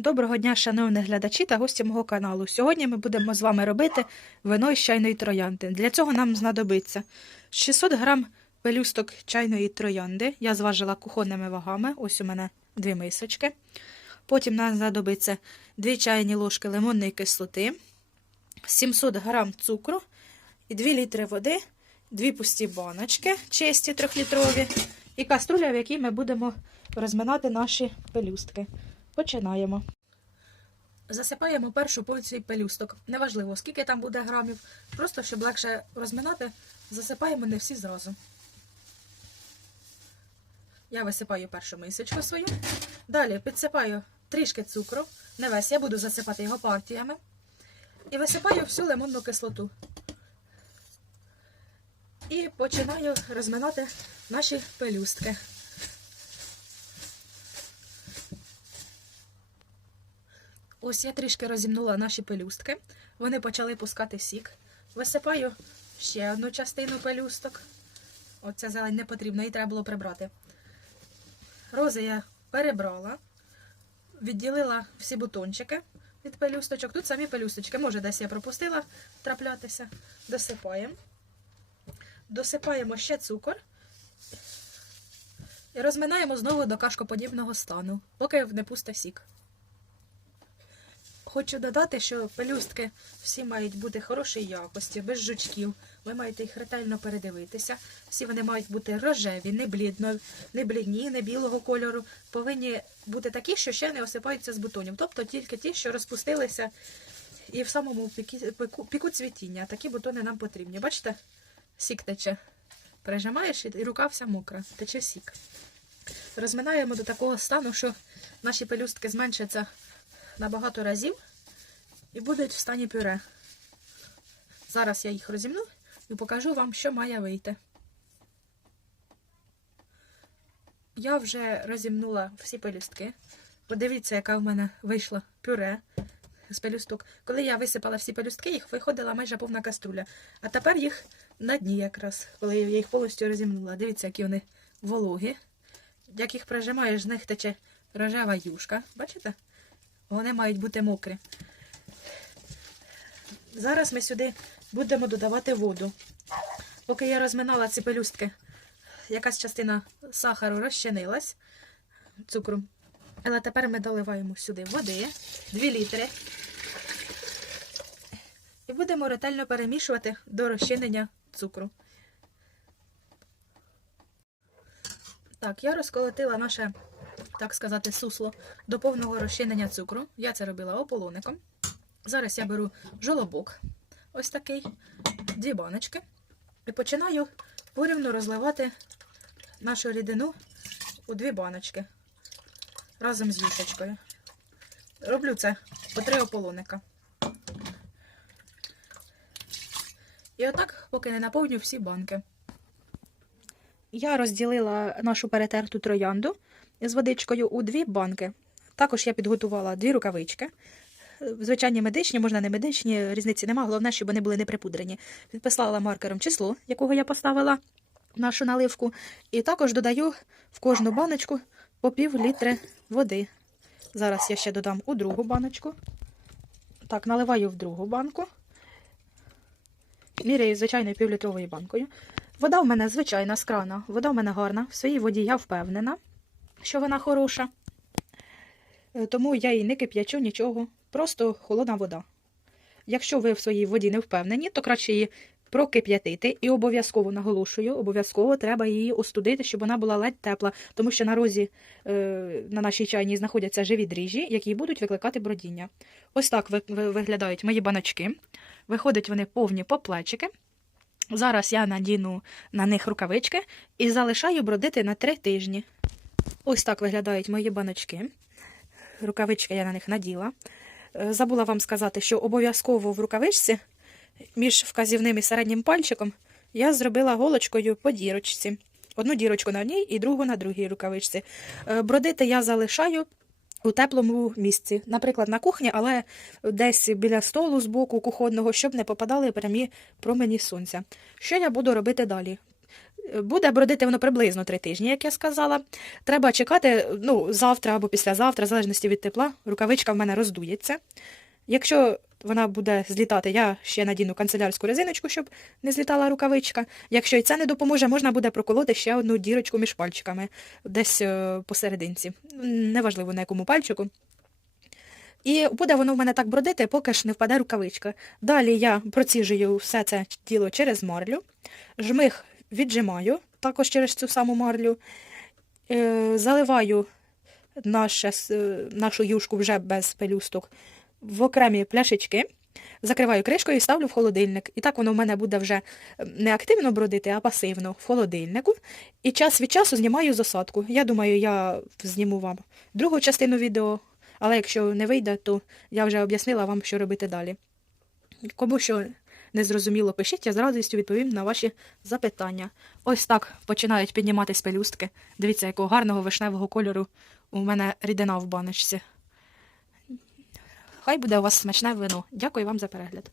Доброго дня, шановні глядачі та гості мого каналу. Сьогодні ми будемо з вами робити вино із чайної троянди. Для цього нам знадобиться 600 грам пелюсток чайної троянди. Я зважила кухонними вагами. Ось у мене дві мисочки. Потім нам знадобиться 2 чайні ложки лимонної кислоти, 700 грам цукру і 2 літри води, 2 пусті баночки, чисті трьохлітрові, і каструля, в якій ми будемо розминати наші пелюстки. Починаємо. Засипаємо першу порцію пелюсток. Неважливо, скільки там буде грамів. Просто щоб легше розминати, засипаємо не всі зразу. Я висипаю першу мисочку свою. Далі підсипаю трішки цукру. Не весь, я буду засипати його партіями. І висипаю всю лимонну кислоту. І починаю розминати наші пелюстки. Ось я трішки розімнула наші пелюстки. Вони почали пускати сік. Висипаю ще одну частину пелюсток. Оця зелень не потрібна, її треба було прибрати. Рози я перебрала, відділила всі бутончики від пелюсточок. Тут самі пелюсточки, може, десь я пропустила траплятися. Досипаємо. Досипаємо ще цукор. І розминаємо знову до кашкоподібного стану, поки не пусте сік. Хочу додати, що пелюстки всі мають бути хорошої якості, без жучків. Ви маєте їх ретельно передивитися. Всі вони мають бути рожеві, не блідно, не блідні, не білого кольору. Повинні бути такі, що ще не осипаються з бутонів. Тобто тільки ті, що розпустилися і в самому піку, піку цвітіння. Такі бутони нам потрібні. Бачите, сік тече. Пережимаєш і рука вся мокра, тече сік. Розминаємо до такого стану, що наші пелюстки зменшаться на багато разів і будуть в стані пюре. Зараз я їх розімну і покажу вам, що має вийти. Я вже розімнула всі пелюстки. Подивіться, яка в мене вийшла пюре з пелюсток. Коли я висипала всі пелюстки, їх виходила майже повна каструля. А тепер їх на дні якраз, коли я їх повністю розімнула. Дивіться, які вони вологі. Як їх прижимаєш, з них тече рожева юшка. Бачите? Вони мають бути мокрі. Зараз ми сюди будемо додавати воду. Поки я розминала ці пелюстки, якась частина сахару розчинилась цукру. Але тепер ми доливаємо сюди води 2 літри. І будемо ретельно перемішувати до розчинення цукру. Так, я розколотила наше так сказати, сусло до повного розчинення цукру. Я це робила ополоником. Зараз я беру жолобок, ось такий, дві баночки, і починаю порівну розливати нашу рідину у дві баночки разом з юшечкою. Роблю це по три ополоника. І отак, поки не наповню всі банки. Я розділила нашу перетерту троянду з водичкою у дві банки. Також я підготувала дві рукавички. Звичайні медичні, можна не медичні, різниці нема. Головне, щоб вони були не припудрені. Підписала маркером число, якого я поставила нашу наливку. І також додаю в кожну баночку по пів літри води. Зараз я ще додам у другу баночку. Так, наливаю в другу банку. Міряю звичайною півлітровою банкою. Вода в мене звичайна з крана. Вода в мене гарна. В своїй воді я впевнена що вона хороша. Е, Тому я її не кип'ячу нічого, просто холодна вода. Якщо ви в своїй воді не впевнені, то краще її прокип'ятити і обов'язково наголошую, обов'язково треба її остудити, щоб вона була ледь тепла, тому що на розі е, на нашій чайній знаходяться живі дріжджі, які будуть викликати бродіння. Ось так ви, ви, виглядають мої баночки. Виходять вони повні по плечики. Зараз я надіну на них рукавички і залишаю бродити на три тижні. Ось так виглядають мої баночки. Рукавички я на них наділа. Е, Забула вам сказати, що обов'язково в рукавичці між вказівним і середнім пальчиком я зробила голочкою по дірочці. Одну дірочку на одній і другу на другій рукавичці. Е, Бродити я залишаю у теплому місці, наприклад, на кухні, але десь біля столу з боку кухонного, щоб не попадали прямі промені сонця. Що я буду робити далі? Буде бродити воно приблизно три тижні, як я сказала. Треба чекати ну, завтра або післязавтра, в залежності від тепла. Рукавичка в мене роздується. Якщо вона буде злітати, я ще надіну канцелярську резиночку, щоб не злітала рукавичка. Якщо і це не допоможе, можна буде проколоти ще одну дірочку між пальчиками, десь е, посерединці. Неважливо на якому пальчику. І буде воно в мене так бродити, поки ж не впаде рукавичка. Далі я проціжую все це тіло через марлю, жмих віджимаю також через цю саму марлю, е, заливаю наше, е, нашу юшку вже без пелюсток в окремі пляшечки, закриваю кришкою і ставлю в холодильник. І так воно в мене буде вже не активно бродити, а пасивно в холодильнику. І час від часу знімаю з осадку. Я думаю, я зніму вам другу частину відео, але якщо не вийде, то я вже об'яснила вам, що робити далі. Кому що не зрозуміло, пишіть, я з радістю відповім на ваші запитання. Ось так починають підніматись пелюстки. Дивіться, якого гарного вишневого кольору у мене рідина в баночці. Хай буде у вас смачне вино. Дякую вам за перегляд.